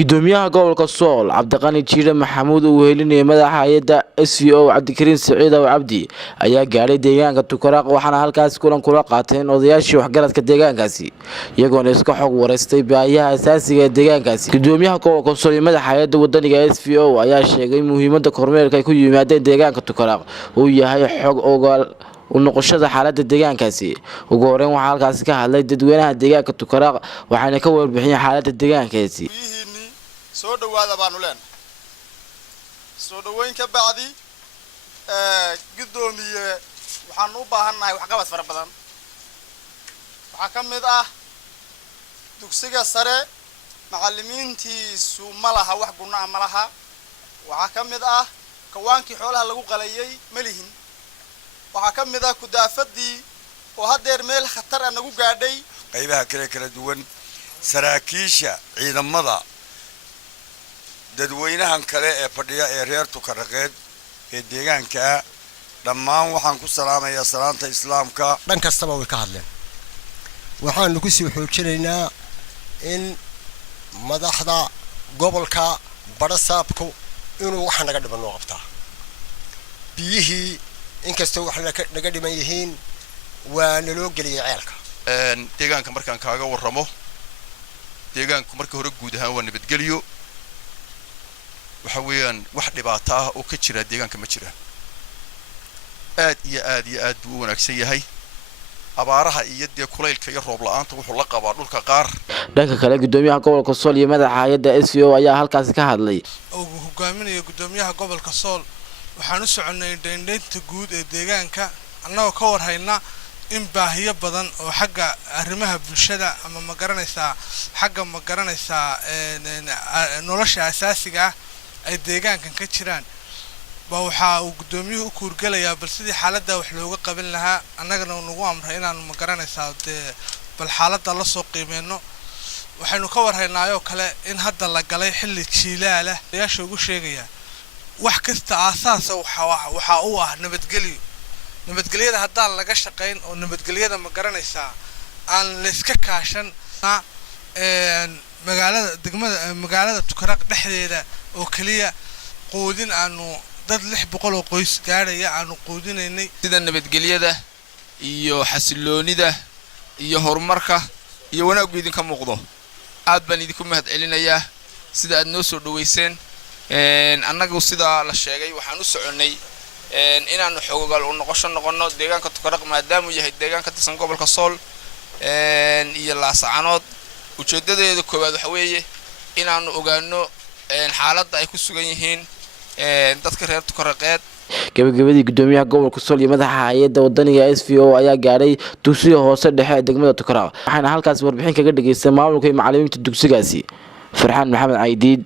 gudoomiyaha gobolka Sool Cabdiqani Jiire Maxamuud oo wehelinaya madaxa hay'adda SVO Cabdikariin Saciid Cabdi ayaa gaaray deegaanka Tukaraq waxaana halkaas kulan kula qaateen odayaashii waxgaradka deegaankaasi iyagoona iska xog wareystay baahiyaha asaasiga ee deegaankaasi. Gudoomiyaha gobolka Sool iyo madaxa hay'adda wadaniga SVO ayaa sheegay muhiimadda kormeerka ay ku yimaadeen deegaanka Tukaraq uu yahay xog ogaal noqoshada xaaladda deegaankaasi. Ugu horeyn waxaa halkaas ka hadlay dadweynaha deegaanka Tukaraq waxaana ka warbixiyay xaaladda deegaankaasi. soo dhawaada baanu leenahay soo dhaweyn ka bacdi gudoomiye waxaan u baahanahay wax qabad fara badan waxa kamid ah dugsiga sare macallimiintiisu ma laha wax guna ma laha waxa kamid ah kawaankii xoolaha lagu qalayay malihin waxa kamid ah kudaafadii oo hadeer meel khatar ah nagu gaadhay qaybaha kala duwan saraakiisha ciidamada dadweynahan kale ee fadhiya ee reer Tukaraqeed ee deegaanka dhammaan waxaan ku salaamayaa salaanta islaamka dhan kastaba way ka hadleen waxaan ku sii xoojinaynaa in madaxda gobolka Barasaabku inuu wax naga dhiman oo qabtaa biyihii inkastoo wax naga dhiman yihiin waa naloo geliyay ceelka deegaanka markaan kaaga warramo deegaanku markii hore guud ahaan waa nabadgeliyo waxa weeyaan wax dhibaato ah oo ka jira deegaanka ma jira aad iyo aad buu wanaagsan yahay abaaraha iyo kulaylka iyo roob la'aanta wuxuu la qabaa dhulka qaar. Dhanka kale gudoomiyaha gobolka Sool iyo madaxa hay'adda SVO ayaa halkaas ka hadlay oo hogaaminaya gudoomiyaha gobolka Sool waxaan u soconay dheynta guud ee deegaanka annagoo ka warhayna in baahiyo badan oo xagga arrimaha bulshada ama ma garanaysaa nolosha asaasiga ah ay deegaankan ka jiraan waxa uu gudoomiyuhu u kuurgalayaa bal sidii xaaladda wax looga qaban lahaa annagana nagu amray inaan ma garanaysaa bal xaaladda la soo qiimeeno waxaanu ka warhaynaayo kale in hadda la galay xilli jiilaala ayaasha ugu sheegaya wax kasta aasaas waxa uu ah nabadgelyada haddaan laga shaqayn oo nabadgelyada ma garanaysaa aan la iska kaashan magaalada Tukaraq dhexdeeda oo kaliya qoodin aanu dad 600 oo qoys gaaraya aanu qoodinaynay sida nabadgelyada iyo xasiloonida iyo horumarka iyo wanaag idin ka muuqdo aad baan idinku mahad celinayaa sida aad noo soo dhaweyseen annagu sida la sheegay waxaan u soconay inaanu xogogal u noqono deegaanka Tukaraq maadaama uu yahay deegaan ka tirsan gobolka Sool iyo Laascaanood ujeedadeedu koowaad waxa weeye inaanu ogaano xaaladda ay ku sugan yihiin dadka reer Tukaraqeed. gabagabadii gudoomiyaha gobolka Sool iyo madaxa hay'adda wadaniga SVO ayaa gaaray dugsiga hoose dhexe ee degmada Tukaraq waxaana halkaas warbixin kaga dhageystay maamulka iyo macallimiinta dugsigaasi Farxaan Maxamed Caydiid.